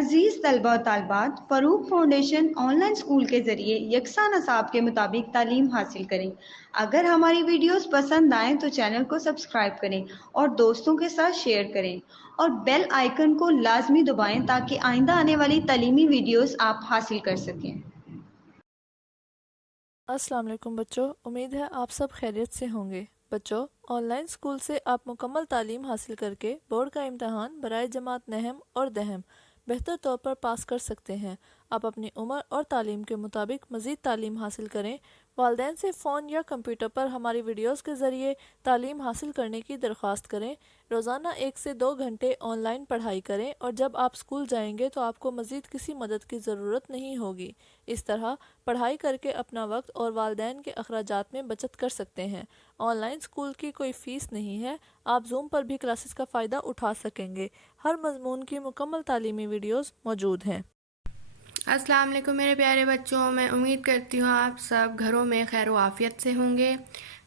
عزیز طلبہ و طالبات، فروغ فاؤنڈیشن آن لائن اسکول کے ذریعے یکساں نصاب کے مطابق تعلیم حاصل کریں۔ اگر ہماری ویڈیوز پسند آئیں تو چینل کو سبسکرائب کریں اور دوستوں کے ساتھ شیئر کریں اور بیل آئیکن کو لازمی دبائیں تاکہ آئندہ آنے والی تعلیمی ویڈیوز آپ حاصل کر سکیں۔ السلام علیکم بچوں، امید ہے آپ سب خیریت سے ہوں گے۔ بچوں، آن لائن اسکول سے آپ مکمل تعلیم حاصل کر کے بورڈ کا امتحان برائے جماعت نہم اور دہم بہتر طور پر پاس کر سکتے ہیں۔ آپ اپنی عمر اور تعلیم کے مطابق مزید تعلیم حاصل کریں۔ والدین سے فون یا کمپیوٹر پر ہماری ویڈیوز کے ذریعے تعلیم حاصل کرنے کی درخواست کریں۔ روزانہ 1 سے 2 گھنٹے آن لائن پڑھائی کریں اور جب آپ اسکول جائیں گے تو آپ کو مزید کسی مدد کی ضرورت نہیں ہوگی۔ اس طرح پڑھائی کر کے اپنا وقت اور والدین کے اخراجات میں بچت کر سکتے ہیں۔ آن لائن اسکول کی کوئی فیس نہیں ہے، آپ زوم پر بھی کلاسز کا فائدہ اٹھا سکیں گے۔ ہر مضمون کی مکمل تعلیمی ویڈیوز موجود ہیں۔ السلام علیکم میرے پیارے بچوں، میں امید کرتی ہوں آپ سب گھروں میں خیر و عافیت سے ہوں گے۔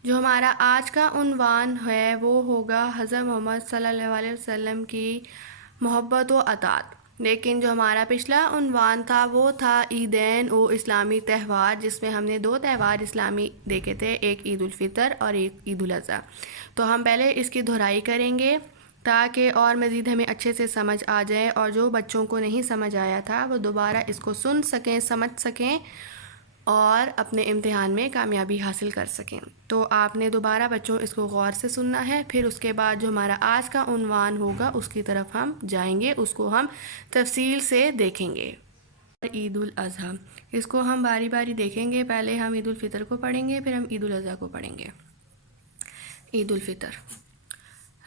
جو ہمارا آج کا عنوان ہے وہ ہوگا حضرت محمد صلی اللہ علیہ وسلم کی محبت و اطاعت۔ لیکن جو ہمارا پچھلا عنوان تھا وہ تھا عیدین و اسلامی تہوار، جس میں ہم نے 2 تہوار اسلامی دیکھے تھے، ایک عید الفطر اور ایک عید الاضحیٰ۔ تو ہم پہلے اس کی دہرائی کریں گے تاکہ اور مزید ہمیں اچھے سے سمجھ آ جائے، اور جو بچوں کو نہیں سمجھ آیا تھا وہ دوبارہ اس کو سن سکیں، سمجھ سکیں اور اپنے امتحان میں کامیابی حاصل کر سکیں۔ تو آپ نے دوبارہ بچوں اس کو غور سے سننا ہے، پھر اس کے بعد جو ہمارا آج کا عنوان ہوگا اس کی طرف ہم جائیں گے، اس کو ہم تفصیل سے دیکھیں گے۔ عید الاضحیٰ، اس کو ہم باری باری دیکھیں گے۔ پہلے ہم عید الفطر کو پڑھیں گے، پھر ہم عید الاضحیٰ کو پڑھیں گے۔ عید الفطر،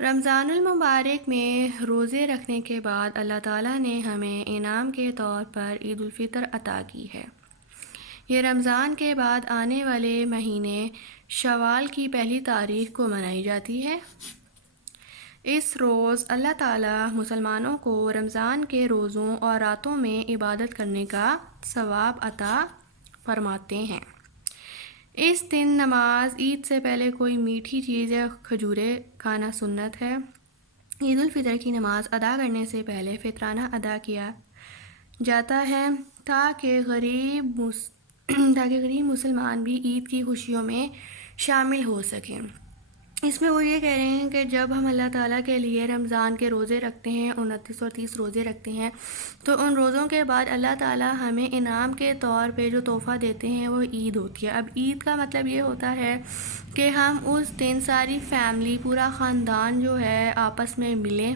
رمضان المبارک میں روزے رکھنے کے بعد اللہ تعالیٰ نے ہمیں انعام کے طور پر عید الفطر عطا کی ہے۔ یہ رمضان کے بعد آنے والے مہینے شوال کی پہلی تاریخ کو منائی جاتی ہے۔ اس روز اللہ تعالیٰ مسلمانوں کو رمضان کے روزوں اور راتوں میں عبادت کرنے کا ثواب عطا فرماتے ہیں۔ اس دن نماز عید سے پہلے کوئی میٹھی چیز یا کھجوریں کھانا سنت ہے۔ عید الفطر کی نماز ادا کرنے سے پہلے فطرانہ ادا کیا جاتا ہے تاکہ غریب مسلمان بھی عید کی خوشیوں میں شامل ہو سکیں۔ اس میں وہ یہ کہہ رہے ہیں کہ جب ہم اللہ تعالیٰ کے لیے رمضان کے روزے رکھتے ہیں، 29 اور 30 روزے رکھتے ہیں، تو ان روزوں کے بعد اللہ تعالیٰ ہمیں انعام کے طور پہ جو تحفہ دیتے ہیں وہ عید ہوتی ہے۔ اب عید کا مطلب یہ ہوتا ہے کہ ہم اس دن ساری فیملی، پورا خاندان جو ہے آپس میں ملیں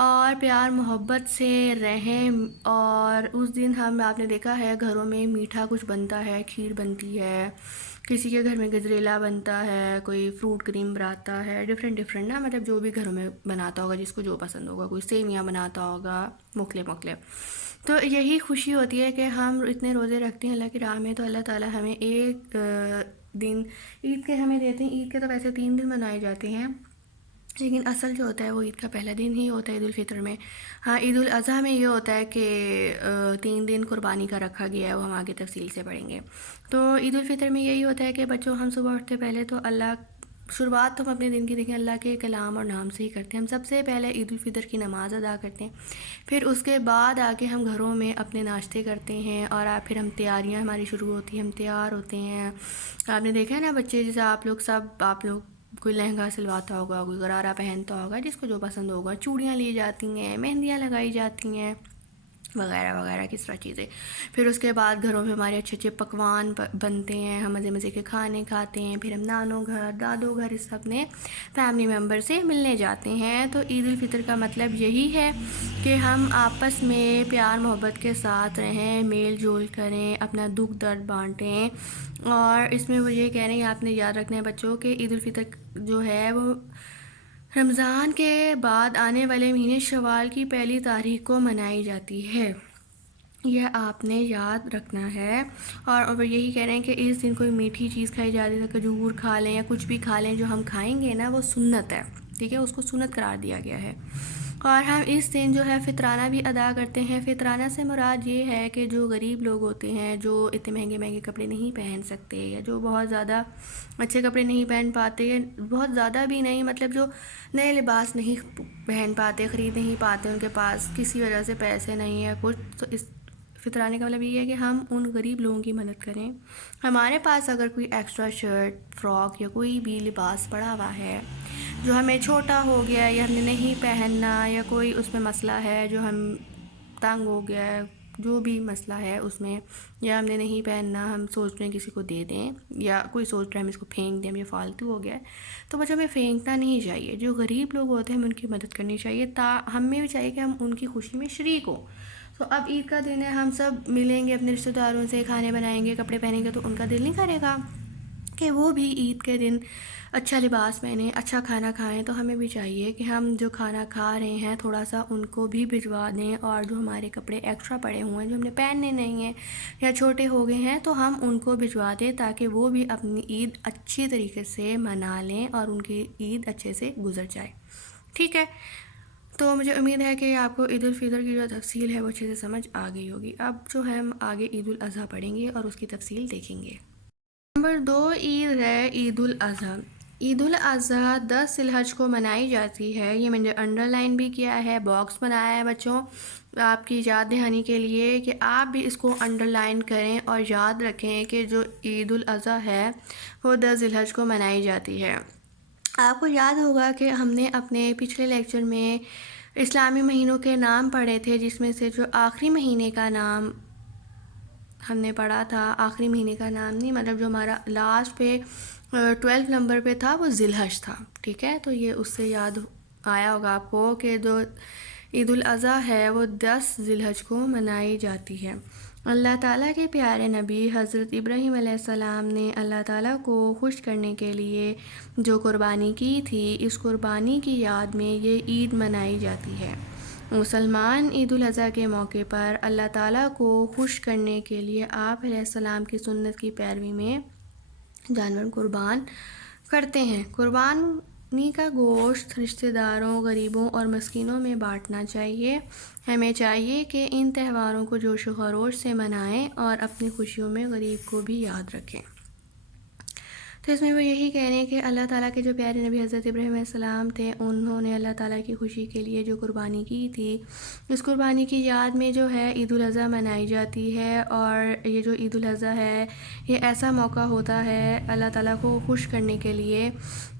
اور پیار محبت سے رہیں، اور اس دن آپ نے دیکھا ہے گھروں میں میٹھا کچھ بنتا ہے، کھیر بنتی ہے، کسی کے گھر میں گجریلا بنتا ہے، کوئی فروٹ کریم بناتا ہے، ڈفرینٹ نا، مطلب جو بھی گھروں میں بناتا ہوگا، جس کو جو پسند ہوگا، کوئی سیویاں بناتا ہوگا، مختلف۔ تو یہی خوشی ہوتی ہے کہ ہم اتنے روزے رکھتے ہیں اللہ کی راہ میں، تو اللہ تعالیٰ ہمیں ایک دن عید کے ہمیں دیتے ہیں۔ عید کے تو ویسے 3 دن منائے جاتے ہیں، لیکن اصل جو ہوتا ہے وہ عید کا پہلا دن ہی ہوتا ہے عید الفطر میں۔ ہاں، عید الاضحیٰ میں یہ ہوتا ہے کہ 3 دن قربانی کا رکھا گیا ہے، وہ ہم آگے تفصیل سے پڑھیں گے۔ تو عید الفطر میں یہی ہوتا ہے کہ بچوں، ہم صبح اٹھتے پہلے تو شروعات تو ہم اپنے دن کی دیکھیں اللہ کے کلام اور نام سے ہی کرتے ہیں۔ ہم سب سے پہلے عید الفطر کی نماز ادا کرتے ہیں، پھر اس کے بعد آ کے ہم گھروں میں اپنے ناشتے کرتے ہیں، اور پھر ہم تیاریاں ہماری شروع ہوتی ہیں، ہم تیار ہوتے ہیں۔ آپ نے دیکھا ہے نا بچے، جیسے آپ لوگ کوئی لہنگا سلواتا ہوگا، کوئی غرارہ پہنتا ہوگا، جس کو جو پسند ہوگا، چوڑیاں لی جاتی ہیں، مہندیاں لگائی جاتی ہیں، وغیرہ وغیرہ، کس طرح چیزیں۔ پھر اس کے بعد گھروں میں ہمارے اچھے اچھے پکوان بنتے ہیں، ہم مزے کے کھانے کھاتے ہیں، پھر ہم نانوں گھر، دادوں گھر، اس اپنے فیملی ممبر سے ملنے جاتے ہیں۔ تو عید الفطر کا مطلب یہی ہے کہ ہم آپس میں پیار محبت کے ساتھ رہیں، میل جول کریں، اپنا دکھ درد بانٹیں۔ اور اس میں وہ یہ کہہ رہے ہیں، آپ نے یاد رکھنا ہے بچوں، کہ عید الفطر جو ہے وہ رمضان کے بعد آنے والے مہینے شوال کی پہلی تاریخ کو منائی جاتی ہے۔ یہ آپ نے یاد رکھنا ہے۔ اور وہ یہی کہہ رہے ہیں کہ اس دن کوئی میٹھی چیز کھائی جاتی ہے، کھجور کھا لیں یا کچھ بھی کھا لیں، جو ہم کھائیں گے نا وہ سنت ہے، ٹھیک ہے، اس کو سنت قرار دیا گیا ہے۔ اور ہم اس دن جو ہے فطرانہ بھی ادا کرتے ہیں۔ فطرانہ سے مراد یہ ہے کہ جو غریب لوگ ہوتے ہیں، جو اتنے مہنگے مہنگے کپڑے نہیں پہن سکتے، یا جو بہت زیادہ اچھے کپڑے نہیں پہن پاتے، یا بہت زیادہ بھی نہیں، مطلب جو نئے لباس نہیں پہن پاتے، خرید نہیں پاتے، ان کے پاس کسی وجہ سے پیسے نہیں ہے کچھ، تو اس فطرانے کا مطلب یہ ہے کہ ہم ان غریب لوگوں کی مدد کریں۔ ہمارے پاس اگر کوئی ایکسٹرا شرٹ، فراک یا کوئی بھی لباس پڑا ہوا ہے جو ہمیں چھوٹا ہو گیا ہے یا ہم نے نہیں پہننا، یا کوئی اس میں مسئلہ ہے جو ہم تنگ ہو گیا ہے، جو بھی مسئلہ ہے اس میں، یا ہم نے نہیں پہننا، ہم سوچ رہے ہیں کسی کو دے دیں، یا کوئی سوچ رہا ہے ہم اس کو پھینک دیں، ہم یہ فالتو ہو گیا ہے، تو بچوں ہمیں پھینکنا نہیں چاہیے۔ جو غریب لوگ ہوتے ہیں ہمیں ان کی مدد کرنی چاہیے، ہمیں بھی چاہیے کہ ہم ان کی خوشی میں شریک ہوں۔ تو اب عید کا دن ہے، ہم سب ملیں گے اپنے رشتہ داروں سے، کھانے بنائیں گے، کپڑے پہنیں گے، تو ان کا دل نہیں کرے گا کہ وہ بھی عید کے دن اچھا لباس پہنیں، اچھا کھانا کھائیں؟ تو ہمیں بھی چاہیے کہ ہم جو کھانا کھا رہے ہیں تھوڑا سا ان کو بھی بھجوا دیں، اور جو ہمارے کپڑے ایکسٹرا پڑے ہوئے ہیں جو ہم نے پہننے نہیں ہیں یا چھوٹے ہو گئے ہیں، تو ہم ان کو بھجوا دیں تاکہ وہ بھی اپنی عید اچھی طریقے سے منا لیں اور ان کی عید اچھے سے گزر جائے۔ ٹھیک ہے، تو مجھے امید ہے کہ آپ کو عید الفطر کی جو تفصیل ہے وہ اچھے سے سمجھ آ گئی ہوگی۔ اب جو ہے ہم آگے عید الاضحیٰ پڑھیں گے اور اس کی تفصیل دیکھیں گے۔ نمبر 2 عید ہے عید الاضحیٰ۔ عید الاضحیٰ 10 ذی الحج کو منائی جاتی ہے۔ یہ میں نے انڈر لائن بھی کیا ہے، باکس بنایا ہے بچوں آپ کی یاد دہانی کے لیے کہ آپ بھی اس کو انڈر لائن کریں اور یاد رکھیں کہ جو عید الاضحیٰ ہے وہ 10 ذی الحج کو منائی جاتی ہے۔ آپ کو یاد ہوگا کہ ہم نے اپنے پچھلے لیکچر میں اسلامی مہینوں کے نام پڑھے تھے، جس میں سے جو آخری مہینے کا نام ہم نے پڑھا تھا، آخری مہینے کا نام نہیں، مطلب جو ہمارا لاسٹ پہ 12 نمبر پہ تھا وہ ذی الحج تھا۔ ٹھیک ہے، تو یہ اس سے یاد آیا ہوگا آپ کو کہ جو عید الاضحیٰ ہے وہ 10 ذی الحج کو منائی جاتی ہے۔ اللہ تعالیٰ کے پیارے نبی حضرت ابراہیم علیہ السلام نے اللہ تعالیٰ کو خوش کرنے کے لیے جو قربانی کی تھی، اس قربانی کی یاد میں یہ عید منائی جاتی ہے۔ مسلمان عید الاضحیٰ کے موقع پر اللہ تعالیٰ کو خوش کرنے کے لیے آپ علیہ السلام کی سنت کی پیروی میں جانور قربان کرتے ہیں۔ قربانی کا گوشت رشتہ داروں، غریبوں اور مسکینوں میں بانٹنا چاہیے۔ ہمیں چاہیے کہ ان تہواروں کو جوش و خروش سے منائیں اور اپنی خوشیوں میں غریب کو بھی یاد رکھیں۔ تو اس میں وہ یہی کہہ رہے ہیں کہ اللہ تعالیٰ کے جو پیارے نبی حضرت ابراہیم علیہ السلام تھے، انہوں نے اللہ تعالیٰ کی خوشی کے لیے جو قربانی کی تھی، اس قربانی کی یاد میں جو ہے عید الاضحیٰ منائی جاتی ہے۔ اور یہ جو عید الاضحیٰ ہے یہ ایسا موقع ہوتا ہے اللہ تعالیٰ کو خوش کرنے کے لیے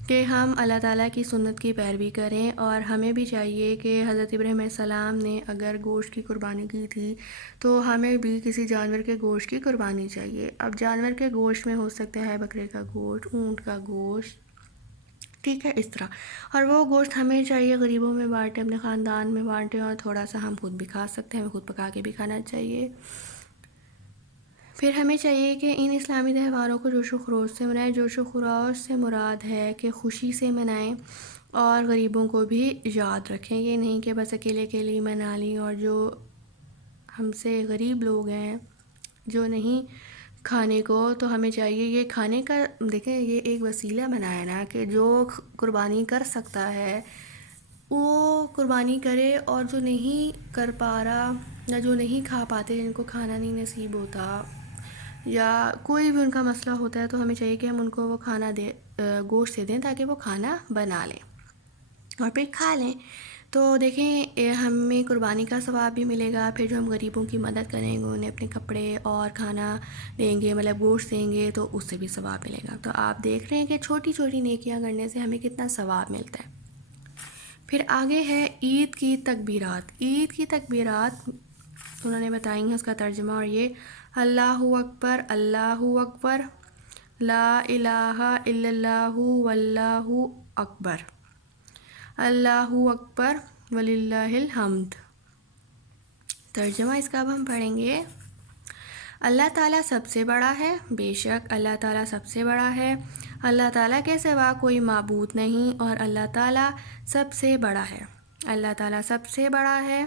کہ ہم اللہ تعالیٰ کی سنت کی پیروی کریں، اور ہمیں بھی چاہیے کہ حضرت ابراہیم علیہ السلام نے اگر گوشت کی قربانی کی تھی تو ہمیں بھی کسی جانور کے گوشت کی قربانی چاہیے۔ اب جانور کے گوشت میں ہو سکتا ہے بکرے کا گوشت، اونٹ کا گوشت، ٹھیک ہے، اس طرح، اور وہ گوشت ہمیں چاہیے غریبوں میں بانٹیں، اپنے خاندان میں بانٹیں، اور تھوڑا سا ہم خود بھی کھا سکتے ہیں، ہمیں خود پکا کے بھی کھانا چاہیے۔ پھر ہمیں چاہیے کہ ان اسلامی تہواروں کو جوش و خروش سے منائیں۔ جوش و خروش سے مراد ہے کہ خوشی سے منائیں اور غریبوں کو بھی یاد رکھیں۔ یہ نہیں کہ بس اکیلے اکیلے ہی منا لیں، اور جو ہم سے غریب لوگ ہیں جو نہیں کھانے کو، تو ہمیں چاہیے یہ کھانے کا، دیکھیں یہ ایک وسیلہ بنایا نا کہ جو قربانی کر سکتا ہے وہ قربانی کرے، اور جو نہیں کر پا رہا یا جو نہیں کھا پاتے، جن کو کھانا نہیں نصیب ہوتا یا کوئی بھی ان کا مسئلہ ہوتا ہے، تو ہمیں چاہیے کہ ہم ان کو وہ کھانا گوشت دے دیں تاکہ وہ کھانا بنا لیں اور پھر کھا لیں۔ تو دیکھیں ہمیں قربانی کا ثواب بھی ملے گا، پھر جو ہم غریبوں کی مدد کریں گے، انہیں اپنے کپڑے اور کھانا دیں گے، مطلب گوشت دیں گے، تو اس سے بھی ثواب ملے گا۔ تو آپ دیکھ رہے ہیں کہ چھوٹی چھوٹی نیکیاں کرنے سے ہمیں کتنا ثواب ملتا ہے۔ پھر آگے ہے عید کی تکبیرات۔ عید کی تکبیرات انہوں نے بتائی ہیں، اس کا ترجمہ، اور یہ اللہ اکبر، اللہ اکبر، لا الہ الا اللہ واللہ اکبر، اللہ اکبر وللہ الحمد۔ ترجمہ اس کا اب ہم پڑھیں گے۔ اللہ تعالیٰ سب سے بڑا ہے، بے شک اللہ تعالیٰ سب سے بڑا ہے، اللہ تعالیٰ کے سوا کوئی معبود نہیں، اور اللہ تعالیٰ سب سے بڑا ہے۔ اللہ تعالیٰ سب سے بڑا ہے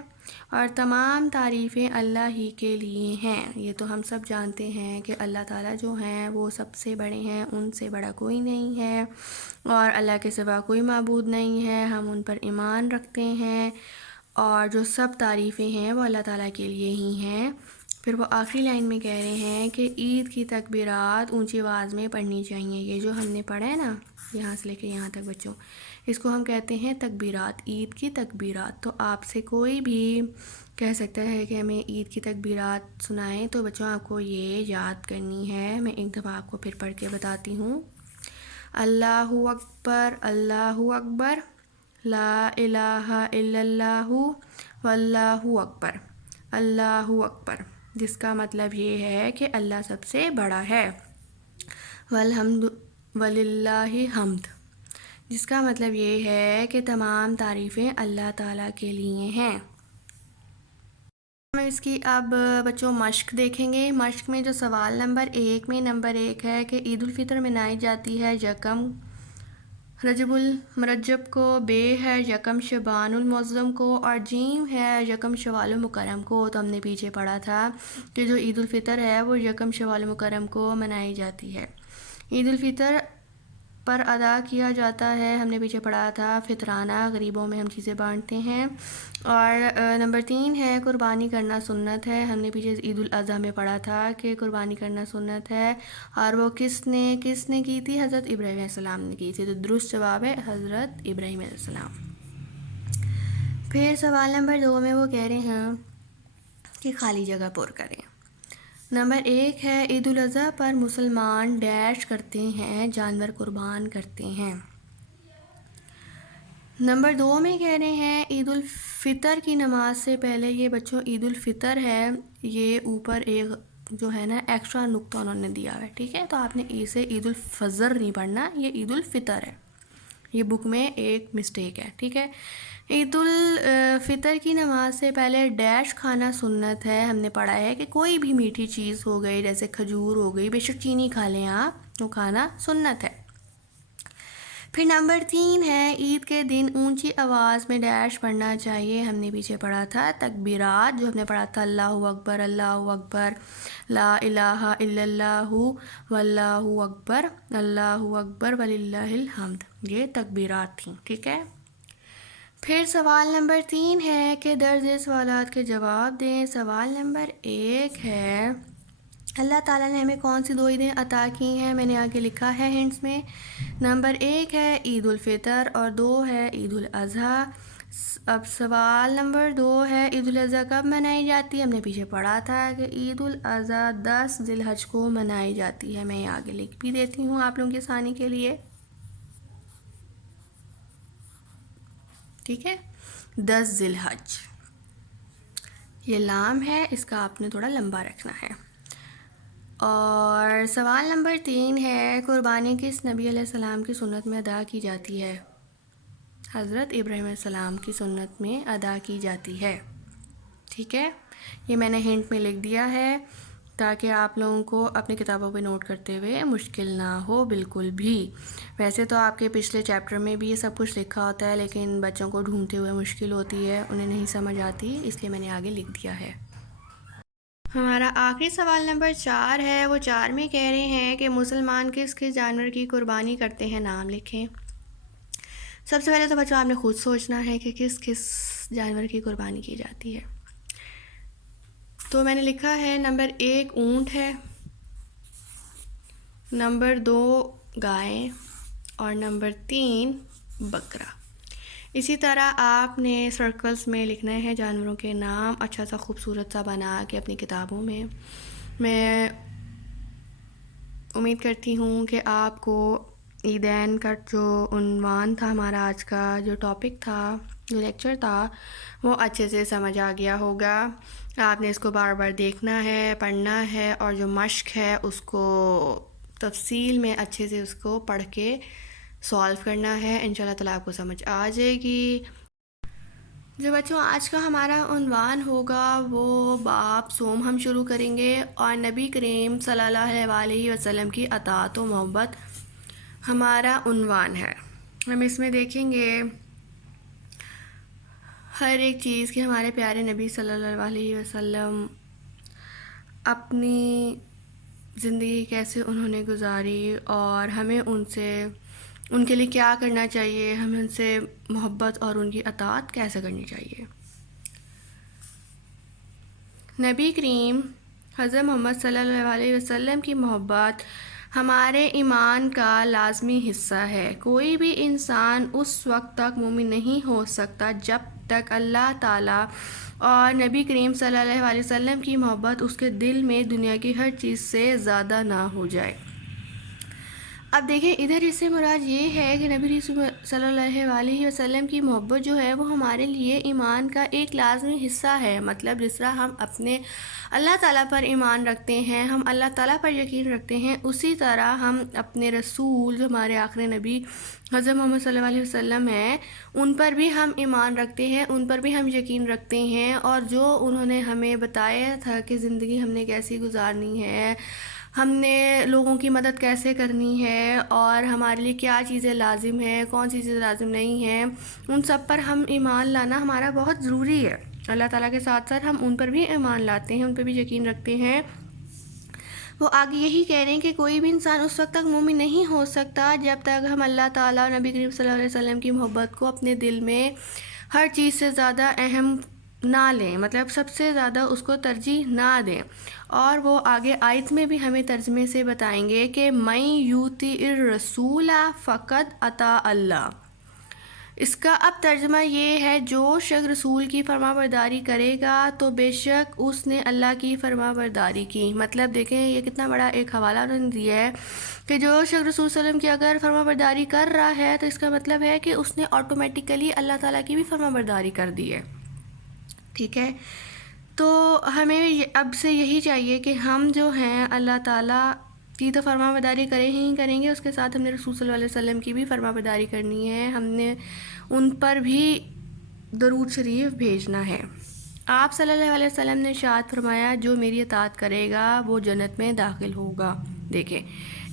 اور تمام تعریفیں اللہ ہی کے لیے ہیں۔ یہ تو ہم سب جانتے ہیں کہ اللہ تعالیٰ جو ہیں وہ سب سے بڑے ہیں، ان سے بڑا کوئی نہیں ہے اور اللہ کے سوا کوئی معبود نہیں ہے، ہم ان پر ایمان رکھتے ہیں، اور جو سب تعریفیں ہیں وہ اللہ تعالیٰ کے لیے ہی ہیں۔ پھر وہ آخری لائن میں کہہ رہے ہیں کہ عید کی تکبیرات اونچی آواز میں پڑھنی چاہیے۔ یہ جو ہم نے پڑھا ہے نا یہاں سے لے کے یہاں تک بچوں، اس کو ہم کہتے ہیں تکبیرات، عید کی تکبیرات۔ تو آپ سے کوئی بھی کہہ سکتا ہے کہ ہمیں عید کی تکبیرات سنائیں، تو بچوں آپ کو یہ یاد کرنی ہے۔ میں ایک دفعہ آپ کو پھر پڑھ کے بتاتی ہوں۔ اللہ اکبر، اللہ اکبر، لا الہ الا اللہ واللہ اکبر، اللہ اکبر، جس کا مطلب یہ ہے کہ اللہ سب سے بڑا ہے۔ والحمد وللہ حمد، جس کا مطلب یہ ہے کہ تمام تعریفیں اللہ تعالیٰ کے لیے ہیں۔ ہم اس کی اب بچوں مشق دیکھیں گے۔ مشق میں جو سوال نمبر 1 ہے کہ عید الفطر منائی جاتی ہے یکم رجب المرجب کو، بے ہے یکم شعبان المعظم کو، اور جیم ہے یکم شوال المکرم کو۔ تو ہم نے پیچھے پڑھا تھا کہ جو عید الفطر ہے وہ یکم شوال المکرم کو منائی جاتی ہے۔ عید الفطر پر ادا کیا جاتا ہے، ہم نے پیچھے پڑھا تھا، فطرانہ، غریبوں میں ہم چیزیں بانٹتے ہیں۔ اور نمبر 3 ہے قربانی کرنا سنت ہے، ہم نے پیچھے عید الاضحیٰ میں پڑھا تھا کہ قربانی کرنا سنت ہے، اور وہ کس نے کی تھی؟ حضرت ابراہیم علیہ السلام نے کی تھی۔ تو درست جواب ہے حضرت ابراہیم علیہ السلام۔ پھر سوال نمبر 2 میں وہ کہہ رہے ہیں کہ خالی جگہ پر کریں۔ نمبر 1 ہے عید الاضحیٰ پر مسلمان ڈیش کرتے ہیں، جانور قربان کرتے ہیں۔ نمبر 2 میں کہہ رہے ہیں عید الفطر کی نماز سے پہلے، یہ بچوں عید الفطر ہے، یہ اوپر ایک جو ہے نا ایکسٹرا نقطہ انہوں نے دیا ہے، ٹھیک ہے؟ تو آپ نے اسے عید الفطر نہیں پڑھنا، یہ عید الفطر ہے، یہ بک میں ایک مسٹیک ہے، ٹھیک ہے؟ عید الفطر کی نماز سے پہلے ڈیش کھانا سنت ہے، ہم نے پڑھا ہے کہ کوئی بھی میٹھی چیز ہو گئی، جیسے کھجور ہو گئی، بے شک چینی کھا لیں آپ، وہ کھانا سنت ہے۔ پھر نمبر 3 ہے عید کے دن اونچی آواز میں ڈیش پڑھنا چاہیے، ہم نے پیچھے پڑھا تھا تکبیرات، جو ہم نے پڑھا تھا اللہ اکبر، اللہ اکبر، لا الہ الا اللہ واللہ اکبر، اللہ اکبر وللہ الحمد، یہ تکبیرات تھیں، ٹھیک ہے؟ پھر سوال نمبر 3 ہے کہ درج سوالات کے جواب دیں۔ سوال نمبر 1 ہے اللہ تعالیٰ نے ہمیں کون سی 2 عیدیں عطا کی ہیں؟ میں نے آگے لکھا ہے ہنٹس میں۔ نمبر 1 ہے عید الفطر اور 2 ہے عید الاضحیٰ۔ اب سوال نمبر 2 ہے عید الاضحیٰ کب منائی جاتی ہے؟ ہم نے پیچھے پڑھا تھا کہ عید الاضحیٰ 10 ذی الحج کو منائی جاتی ہے۔ میں یہ آگے لکھ بھی دیتی ہوں آپ لوگوں کی آسانی کے لیے، ٹھیک ہے؟ 10 ذی الحج، یہ لام ہے، اس کا آپ نے تھوڑا لمبا رکھنا ہے۔ اور سوال نمبر 3 ہے قربانی کس نبی علیہ السلام کی سنت میں ادا کی جاتی ہے؟ حضرت ابراہیم علیہ السلام کی سنت میں ادا کی جاتی ہے، ٹھیک ہے؟ یہ میں نے ہنٹ میں لکھ دیا ہے تاکہ آپ لوگوں کو اپنی کتابوں پہ نوٹ کرتے ہوئے مشکل نہ ہو بالکل بھی۔ ویسے تو آپ کے پچھلے چیپٹر میں بھی یہ سب کچھ لکھا ہوتا ہے، لیکن بچوں کو ڈھونڈتے ہوئے مشکل ہوتی ہے، انہیں نہیں سمجھ آتی، اس لیے میں نے آگے لکھ دیا ہے۔ ہمارا آخری سوال نمبر 4 ہے، وہ 4 میں کہہ رہے ہیں کہ مسلمان کس کس جانور کی قربانی کرتے ہیں؟ نام لکھیں۔ سب سے پہلے تو بچوں آپ نے خود سوچنا ہے کہ کس کس جانور کی قربانی کی جاتی ہے۔ تو میں نے لکھا ہے نمبر 1 اونٹ ہے، نمبر 2 گائے، اور نمبر 3 بکرا۔ اسی طرح آپ نے سرکلز میں لکھنا ہے جانوروں کے نام، اچھا سا خوبصورت سا بنا کے اپنی کتابوں میں۔ میں امید کرتی ہوں کہ آپ کو عیدین کا جو عنوان تھا ہمارا آج کا، جو ٹاپک تھا، جو لیکچر تھا، وہ اچھے سے سمجھ آ گیا ہوگا۔ آپ نے اس کو بار بار دیکھنا ہے، پڑھنا ہے، اور جو مشق ہے اس کو تفصیل میں اچھے سے اس کو پڑھ کے سولو کرنا ہے، انشاءاللہ تعالیٰ آپ کو سمجھ آ جائے گی۔ جو بچوں آج کا ہمارا عنوان ہوگا وہ باب صوم ہم شروع کریں گے، اور نبی کریم صلی اللہ علیہ وسلم کی اطاعت و محبت ہمارا عنوان ہے۔ ہم اس میں دیکھیں گے ہر ایک چیز کہ ہمارے پیارے نبی صلی اللہ علیہ وسلم اپنی زندگی کیسے انہوں نے گزاری اور ہمیں ان کے لیے کیا کرنا چاہیے، ہمیں ان سے محبت اور ان کی اطاعت کیسے کرنی چاہیے۔ نبی کریم حضرت محمد صلی اللہ علیہ وسلم کی محبت ہمارے ایمان کا لازمی حصہ ہے۔ کوئی بھی انسان اس وقت تک مومن نہیں ہو سکتا جب تک اللہ تعالیٰ اور نبی کریم صلی اللہ علیہ وسلم کی محبت اس کے دل میں دنیا کی ہر چیز سے زیادہ نہ ہو جائے۔ اب دیکھیں ادھر اس سے مراد یہ ہے کہ نبی صلی اللہ علیہ وسلم کی محبت جو ہے وہ ہمارے لیے ایمان کا ایک لازمی حصہ ہے۔ مطلب جس طرح ہم اپنے اللہ تعالیٰ پر ایمان رکھتے ہیں، ہم اللہ تعالیٰ پر یقین رکھتے ہیں، اسی طرح ہم اپنے رسول جو ہمارے آخری نبی حضرت محمد صلی اللہ علیہ وسلم ہیں ان پر بھی ہم ایمان رکھتے ہیں، ان پر بھی ہم یقین رکھتے ہیں، اور جو انہوں نے ہمیں بتایا تھا کہ زندگی ہم نے کیسی گزارنی ہے، ہم نے لوگوں کی مدد کیسے کرنی ہے، اور ہمارے لیے کیا چیزیں لازم ہیں، کون سی چیزیں لازم نہیں ہیں، ان سب پر ہم ایمان لانا ہمارا بہت ضروری ہے۔ اللہ تعالیٰ کے ساتھ ساتھ ہم ان پر بھی ایمان لاتے ہیں، ان پر بھی یقین رکھتے ہیں۔ وہ آگے یہی کہہ رہے ہیں کہ کوئی بھی انسان اس وقت تک مومن نہیں ہو سکتا جب تک ہم اللہ تعالیٰ اور نبی کریم صلی اللہ علیہ وسلم کی محبت کو اپنے دل میں ہر چیز سے زیادہ اہم نہ لیں، مطلب سب سے زیادہ اس کو ترجیح نہ دیں۔ اور وہ آگے آیت میں بھی ہمیں ترجمے سے بتائیں گے کہ مَن یُطِعِ الرَّسُولَ فَقَدْ اطاع اللہ۔ اس کا اب ترجمہ یہ ہے جو شخص رسول کی فرما برداری کرے گا تو بے شک اس نے اللہ کی فرما برداری کی۔ مطلب دیکھیں یہ کتنا بڑا ایک حوالہ انہوں نے دیا ہے کہ جو شخص رسول صلی اللہ علیہ وسلم کی اگر فرما برداری کر رہا ہے تو اس کا مطلب ہے کہ اس نے آٹومیٹیکلی اللہ تعالیٰ کی بھی فرما برداری کر دی ہے۔ ٹھیک ہے، تو ہمیں اب سے یہی چاہیے کہ ہم جو ہیں اللہ تعالیٰ کی تو فرما برداری کریں گے، اس کے ساتھ ہم نے رسول صلی اللہ علیہ وسلم کی بھی فرما برداری کرنی ہے، ہم نے ان پر بھی درود شریف بھیجنا ہے۔ آپ صلی اللہ علیہ وسلم نے ارشاد فرمایا جو میری اطاعت کرے گا وہ جنت میں داخل ہوگا۔ دیکھیں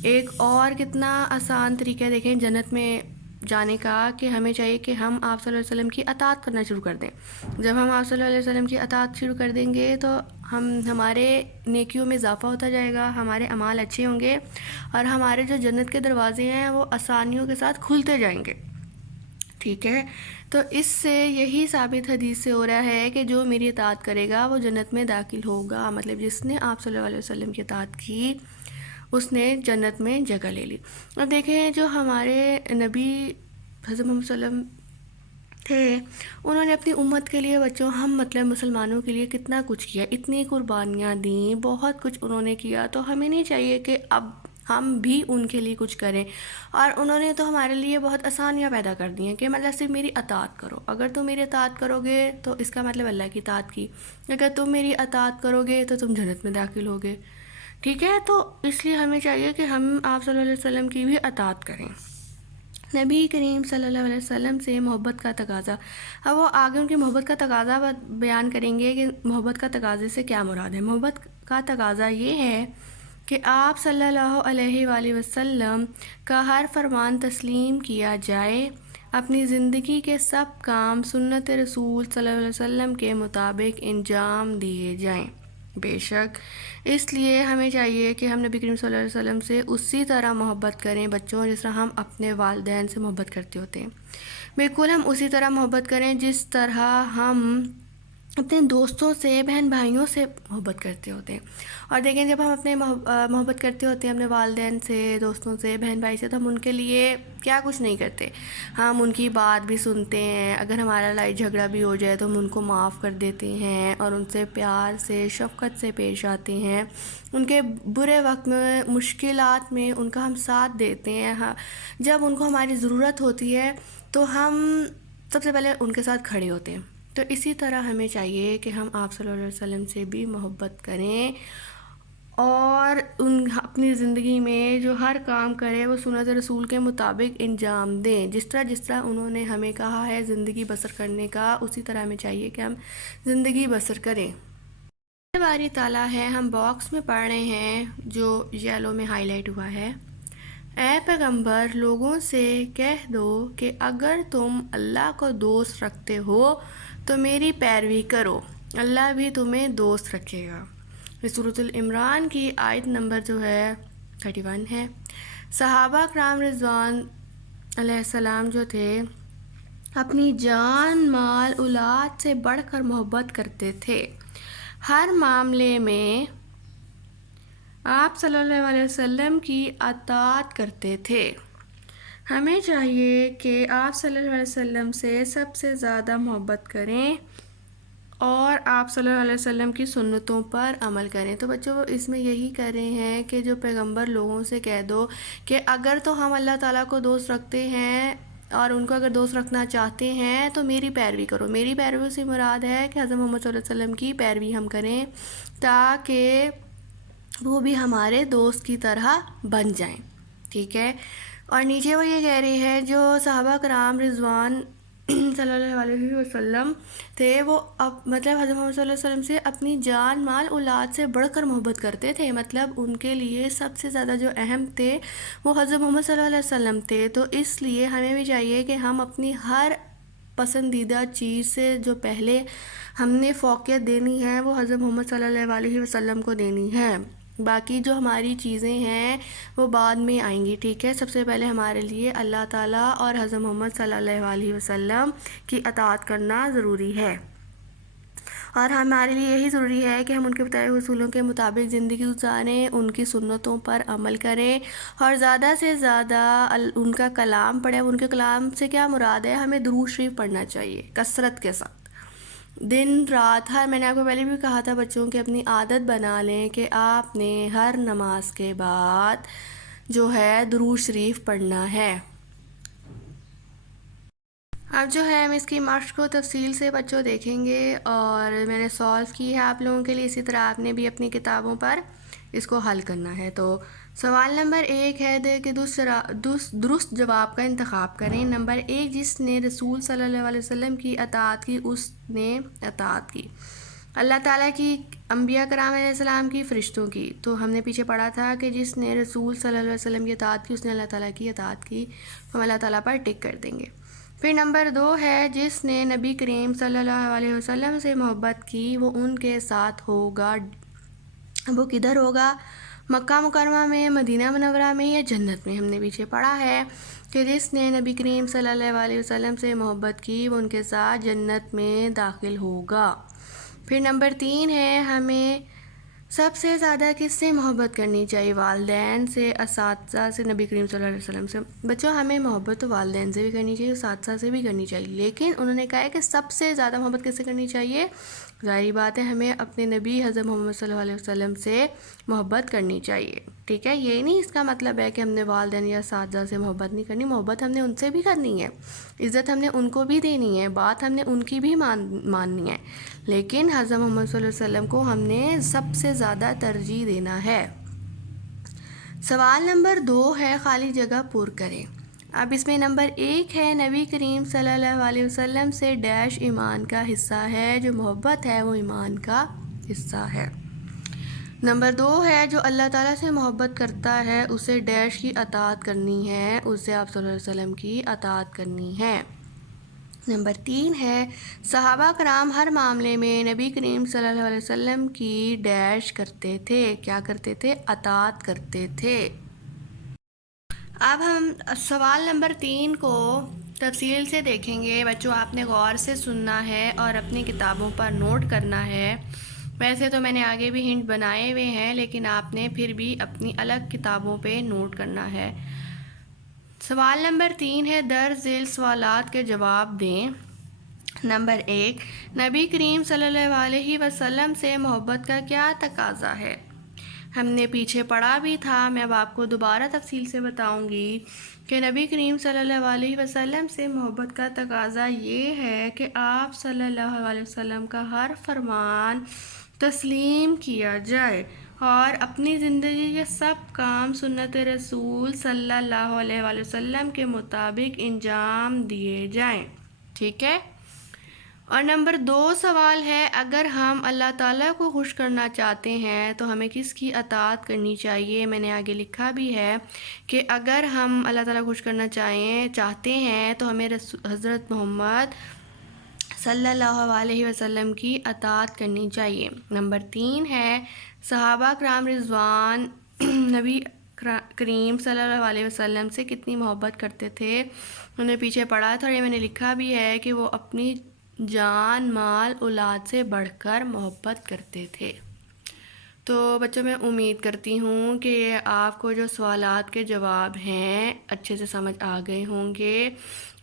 ایک اور کتنا آسان طریقہ ہے دیکھیں جنت میں جانے کا، کہ ہمیں چاہیے کہ ہم آپ صلی اللہ علیہ وسلم کی اطاعت کرنا شروع کر دیں۔ جب ہم آپ صلی اللہ علیہ وسلم کی اطاعت شروع کر دیں گے تو ہمارے نیکیوں میں اضافہ ہوتا جائے گا، ہمارے اعمال اچھے ہوں گے، اور ہمارے جو جنت کے دروازے ہیں وہ آسانیوں کے ساتھ کھلتے جائیں گے۔ ٹھیک ہے، تو اس سے یہی ثابت حدیث سے ہو رہا ہے کہ جو میری اطاعت کرے گا وہ جنت میں داخل ہوگا۔ مطلب جس نے آپ صلی اللہ علیہ وسلم کی اطاعت کی اس نے جنت میں جگہ لے لی۔ اور دیکھیں جو ہمارے نبی حضرت محمد صلی اللہ علیہ وسلم تھے انہوں نے اپنی امت کے لیے بچوں ہم مطلب مسلمانوں کے لیے کتنا کچھ کیا، اتنی قربانیاں دیں، بہت کچھ انہوں نے کیا، تو ہمیں نہیں چاہیے کہ اب ہم بھی ان کے لیے کچھ کریں۔ اور انہوں نے تو ہمارے لیے بہت آسانیاں پیدا کر دی ہیں کہ مطلب صرف میری اطاعت کرو، اگر تم میری اطاعت کرو گے تو اس کا مطلب اللہ کی اطاعت کی، اگر تم میری اطاعت کرو گے تو تم جنت میں داخل ہوگے۔ ٹھیک ہے، تو اس لیے ہمیں چاہیے کہ ہم آپ صلی اللہ علیہ وسلم کی بھی اطاعت کریں۔ نبی کریم صلی اللہ علیہ وسلم سے محبت کا تقاضا، اب وہ آگے ان کی محبت کا تقاضا بیان کریں گے کہ محبت کا تقاضے سے کیا مراد ہے۔ محبت کا تقاضا یہ ہے کہ آپ صلی اللہ علیہ وآلہ وسلم کا ہر فرمان تسلیم کیا جائے، اپنی زندگی کے سب کام سنت رسول صلی اللہ علیہ وسلم کے مطابق انجام دیے جائیں۔ بے شک اس لیے ہمیں چاہیے کہ ہم نبی کریم صلی اللہ علیہ وسلم سے اسی طرح محبت کریں بچوں جس طرح ہم اپنے والدین سے محبت کرتے ہوتے ہیں۔ بالکل ہم اسی طرح محبت کریں جس طرح ہم اپنے دوستوں سے، بہن بھائیوں سے محبت کرتے ہوتے ہیں۔ اور دیکھیں جب ہم اپنے محبت کرتے ہوتے ہیں اپنے والدین سے، دوستوں سے، بہن بھائی سے، تو ہم ان کے لیے کیا کچھ نہیں کرتے، ہم ان کی بات بھی سنتے ہیں، اگر ہمارا لڑائی جھگڑا بھی ہو جائے تو ہم ان کو معاف کر دیتے ہیں اور ان سے پیار سے، شفقت سے پیش آتے ہیں، ان کے برے وقت میں، مشکلات میں ان کا ہم ساتھ دیتے ہیں، جب ان کو ہماری ضرورت ہوتی ہے تو ہم سب سے پہلے ان کے ساتھ کھڑے ہوتے ہیں۔ تو اسی طرح ہمیں چاہیے کہ ہم آپ صلی اللہ علیہ وسلم سے بھی محبت کریں اور اپنی زندگی میں جو ہر کام کرے وہ سنت رسول کے مطابق انجام دیں، جس طرح انہوں نے ہمیں کہا ہے زندگی بسر کرنے کا، اسی طرح ہمیں چاہیے کہ ہم زندگی بسر کریں۔ باری تعالیٰ ہے، ہم باکس میں پڑھ رہے ہیں جو یلو میں ہائی لائٹ ہوا ہے، اے پیغمبر لوگوں سے کہہ دو کہ اگر تم اللہ کو دوست رکھتے ہو تو میری پیروی کرو، اللہ بھی تمہیں دوست رکھے گا۔ یہ سورۃ العمران کی آیت نمبر جو ہے 31 ہے۔ صحابہ کرام رضوان علیہ السلام جو تھے اپنی جان مال اولاد سے بڑھ کر محبت کرتے تھے، ہر معاملے میں آپ صلی اللہ علیہ وسلم کی اطاعت کرتے تھے۔ ہمیں چاہیے کہ آپ صلی اللہ علیہ وسلم سے سب سے زیادہ محبت کریں اور آپ صلی اللہ علیہ وسلم کی سنتوں پر عمل کریں۔ تو بچوں اس میں یہی کر رہے ہیں کہ جو پیغمبر لوگوں سے کہہ دو کہ اگر تو ہم اللہ تعالیٰ کو دوست رکھتے ہیں اور ان کو اگر دوست رکھنا چاہتے ہیں تو میری پیروی کرو۔ میری پیروی سے مراد ہے کہ حضرت محمد صلی اللہ علیہ وسلم کی پیروی ہم کریں تاکہ وہ بھی ہمارے دوست کی طرح بن جائیں، ٹھیک ہے۔ اور نیچے وہ یہ کہہ رہے ہیں جو صحابہ کرام رضوان صلی اللہ علیہ وسلم تھے وہ مطلب حضرت محمد صلی اللہ علیہ وسلم سے اپنی جان مال اولاد سے بڑھ کر محبت کرتے تھے، مطلب ان کے لیے سب سے زیادہ جو اہم تھے وہ حضرت محمد صلی اللہ علیہ وسلم تھے۔ تو اس لیے ہمیں بھی چاہیے کہ ہم اپنی ہر پسندیدہ چیز سے جو پہلے ہم نے فوقیت دینی ہے وہ حضرت محمد صلی اللہ علیہ وسلم کو دینی ہے، باقی جو ہماری چیزیں ہیں وہ بعد میں آئیں گی، ٹھیک ہے۔ سب سے پہلے ہمارے لیے اللہ تعالیٰ اور حضرت محمد صلی اللہ علیہ وسلم کی اطاعت کرنا ضروری ہے، اور ہمارے لیے یہی ضروری ہے کہ ہم ان کے بتائے ہوئے اصولوں کے مطابق زندگی گزاریں، ان کی سنتوں پر عمل کریں اور زیادہ سے زیادہ ان کا کلام پڑھیں۔ ان کے کلام سے کیا مراد ہے؟ ہمیں درود شریف پڑھنا چاہیے کثرت کے ساتھ، دن رات ہر، میں نے آپ کو پہلے بھی کہا تھا بچوں کہ اپنی عادت بنا لیں کہ آپ نے ہر نماز کے بعد جو ہے درود شریف پڑھنا ہے۔ اب جو ہے ہم اس کی مشق کو تفصیل سے بچوں دیکھیں گے اور میں نے سالو کی ہے آپ لوگوں کے لیے، اسی طرح آپ نے بھی اپنی کتابوں پر اس کو حل کرنا ہے۔ تو سوال نمبر 1 ہے کہ درست جواب کا انتخاب کریں۔ نمبر 1، جس نے رسول صلی اللہ علیہ وسلم کی اطاعت کی اس نے اطاعت کی اللہ تعالیٰ کی، انبیاء کرام علیہ السلام کی، فرشتوں کی۔ تو ہم نے پیچھے پڑھا تھا کہ جس نے رسول صلی اللہ علیہ وسلم کی اطاعت کی اس نے اللہ تعالیٰ کی اطاعت کی، ہم اللہ تعالیٰ پر ٹک کر دیں گے۔ پھر نمبر 2 ہے جس نے نبی کریم صلی اللہ علیہ وسلم سے محبت کی وہ ان کے ساتھ ہوگا۔ وہ کدھر ہوگا؟ مکہ مکرمہ میں، مدینہ منورہ میں یا جنت میں؟ ہم نے پیچھے پڑھا ہے کہ جس نے نبی کریم صلی اللہ علیہ وسلم سے محبت کی وہ ان کے ساتھ جنت میں داخل ہوگا۔ پھر نمبر 3 ہے ہمیں سب سے زیادہ کس سے محبت کرنی چاہیے؟ والدین سے، اساتذہ سے، نبی کریم صلی اللہ علیہ وسلم سے۔ بچوں ہمیں محبت تو والدین سے بھی کرنی چاہیے، اساتذہ سے بھی کرنی چاہیے، لیکن انہوں نے کہا ہے کہ سب سے زیادہ محبت کس سے کرنی چاہیے؟ ظاہری بات ہے ہمیں اپنے نبی حضرت محمد صلی اللہ علیہ وسلم سے محبت کرنی چاہیے، ٹھیک ہے۔ یہ نہیں اس کا مطلب ہے کہ ہم نے والدین یا اساتذہ سے محبت نہیں کرنی، محبت ہم نے ان سے بھی کرنی ہے، عزت ہم نے ان کو بھی دینی ہے، بات ہم نے ان کی بھی ماننی ہے، لیکن حضرت محمد صلی اللہ علیہ وسلم کو ہم نے سب سے زیادہ ترجیح دینا ہے۔ سوال نمبر 2 ہے خالی جگہ پر کریں۔ اب اس میں نمبر 1 ہے نبی کریم صلی اللہ علیہ وسلم سے ڈیش ایمان کا حصہ ہے، جو محبت ہے وہ ایمان کا حصہ ہے۔ نمبر 2 ہے جو اللہ تعالیٰ سے محبت کرتا ہے اسے ڈیش کی اطاعت کرنی ہے، اسے آپ صلی اللہ علیہ وسلم کی اطاعت کرنی ہے۔ نمبر 3 ہے صحابہ کرام ہر معاملے میں نبی کریم صلی اللہ علیہ وسلم کی ڈیش کرتے تھے، کیا کرتے تھے؟ اطاعت کرتے تھے۔ اب ہم سوال نمبر 3 کو تفصیل سے دیکھیں گے۔ بچوں آپ نے غور سے سننا ہے اور اپنی کتابوں پر نوٹ کرنا ہے۔ ویسے تو میں نے آگے بھی ہنٹ بنائے ہوئے ہیں لیکن آپ نے پھر بھی اپنی الگ کتابوں پہ نوٹ کرنا ہے۔ سوال نمبر 3 ہے درج ذیل سوالات کے جواب دیں۔ نمبر 1، نبی کریم صلی اللہ علیہ وسلم سے محبت کا کیا تقاضا ہے؟ ہم نے پیچھے پڑھا بھی تھا، میں اب آپ کو دوبارہ تفصیل سے بتاؤں گی کہ نبی کریم صلی اللہ علیہ وسلم سے محبت کا تقاضا یہ ہے کہ آپ صلی اللہ علیہ وسلم کا ہر فرمان تسلیم کیا جائے اور اپنی زندگی کے سب کام سنت رسول صلی اللہ علیہ وسلم کے مطابق انجام دیے جائیں، ٹھیک ہے۔ اور نمبر 2 سوال ہے، اگر ہم اللہ تعالیٰ کو خوش کرنا چاہتے ہیں تو ہمیں کس کی اطاعت کرنی چاہیے؟ میں نے آگے لکھا بھی ہے کہ اگر ہم اللہ تعالیٰ کو خوش کرنا چاہتے ہیں تو ہمیں حضرت محمد صلی اللہ علیہ وسلم کی اطاعت کرنی چاہیے۔ نمبر 3 ہے، صحابہ کرام رضوان نبی کریم صلی اللہ علیہ وسلم سے کتنی محبت کرتے تھے؟ انہوں نے پیچھے پڑھا تھا اور یہ میں نے لکھا بھی ہے کہ وہ اپنی جان مال اولاد سے بڑھ کر محبت کرتے تھے۔ تو بچوں میں امید کرتی ہوں کہ آپ کو جو سوالات کے جواب ہیں اچھے سے سمجھ آ گئے ہوں گے،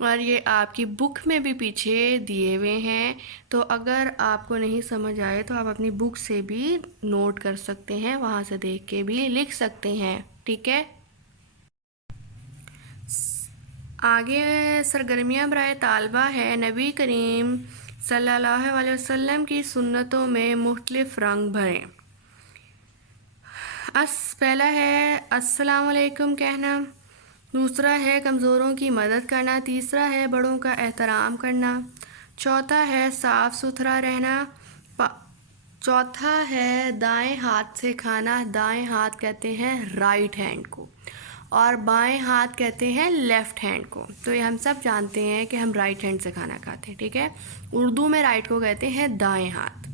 اور یہ آپ کی بک میں بھی پیچھے دیے ہوئے ہیں، تو اگر آپ کو نہیں سمجھ آئے تو آپ اپنی بک سے بھی نوٹ کر سکتے ہیں، وہاں سے دیکھ کے بھی لکھ سکتے ہیں، ٹھیک ہے؟ آگے سرگرمیاں برائے طالبہ ہے، نبی کریم صلی اللہ علیہ وسلم کی سنتوں میں مختلف رنگ بھریں۔ پہلا ہے السلام علیکم کہنا، دوسرا ہے کمزوروں کی مدد کرنا، تیسرا ہے بڑوں کا احترام کرنا، چوتھا ہے صاف ستھرا رہنا، چوتھا ہے دائیں ہاتھ سے کھانا، دائیں ہاتھ کہتے ہیں رائٹ ہینڈ کو، اور بائیں ہاتھ کہتے ہیں لیفٹ ہینڈ کو۔ تو یہ ہم سب جانتے ہیں کہ ہم رائٹ ہینڈ سے کھانا کھاتے ہیں، ٹھیک ہے؟ اردو میں رائٹ کو کہتے ہیں دائیں ہاتھ۔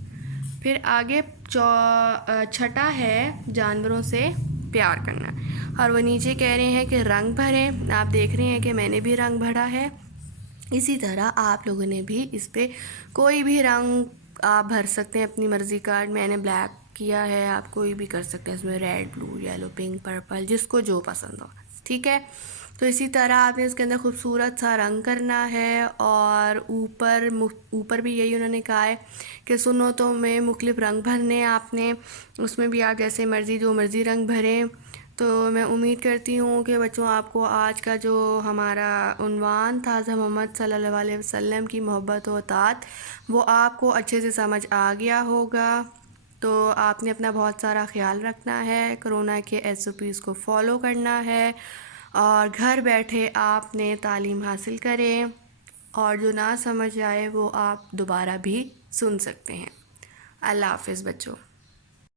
پھر آگے چھٹا ہے جانوروں سے پیار کرنا، اور وہ نیچے کہہ رہے ہیں کہ رنگ بھریں۔ آپ دیکھ رہے ہیں کہ میں نے بھی رنگ بھرا ہے، اسی طرح آپ لوگوں نے بھی اس پہ کوئی بھی رنگ آپ بھر سکتے ہیں اپنی مرضی کا۔ میں نے بلیک کیا ہے، آپ کوئی بھی کر سکتے ہیں، اس میں ریڈ، بلو، یلو، پنک، پرپل، جس کو جو پسند ہو، ٹھیک ہے؟ تو اسی طرح آپ نے اس کے اندر خوبصورت سا رنگ کرنا ہے، اور اوپر بھی یہی انہوں نے کہا ہے کہ سنتوں میں مختلف رنگ بھرنے، آپ نے اس میں بھی آپ جیسے مرضی جو مرضی رنگ بھریں۔ تو میں امید کرتی ہوں کہ بچوں آپ کو آج کا جو ہمارا عنوان تھا حضرت محمد صلی اللہ علیہ وسلم کی محبت و اطاعت، وہ آپ کو اچھے سے سمجھ آ گیا ہوگا۔ تو آپ نے اپنا بہت سارا خیال رکھنا ہے، کرونا کے SOPs کو فالو کرنا ہے، اور گھر بیٹھے آپ نے تعلیم حاصل کریں، اور جو نہ سمجھ آئے وہ آپ دوبارہ بھی سن سکتے ہیں۔ اللہ حافظ بچوں۔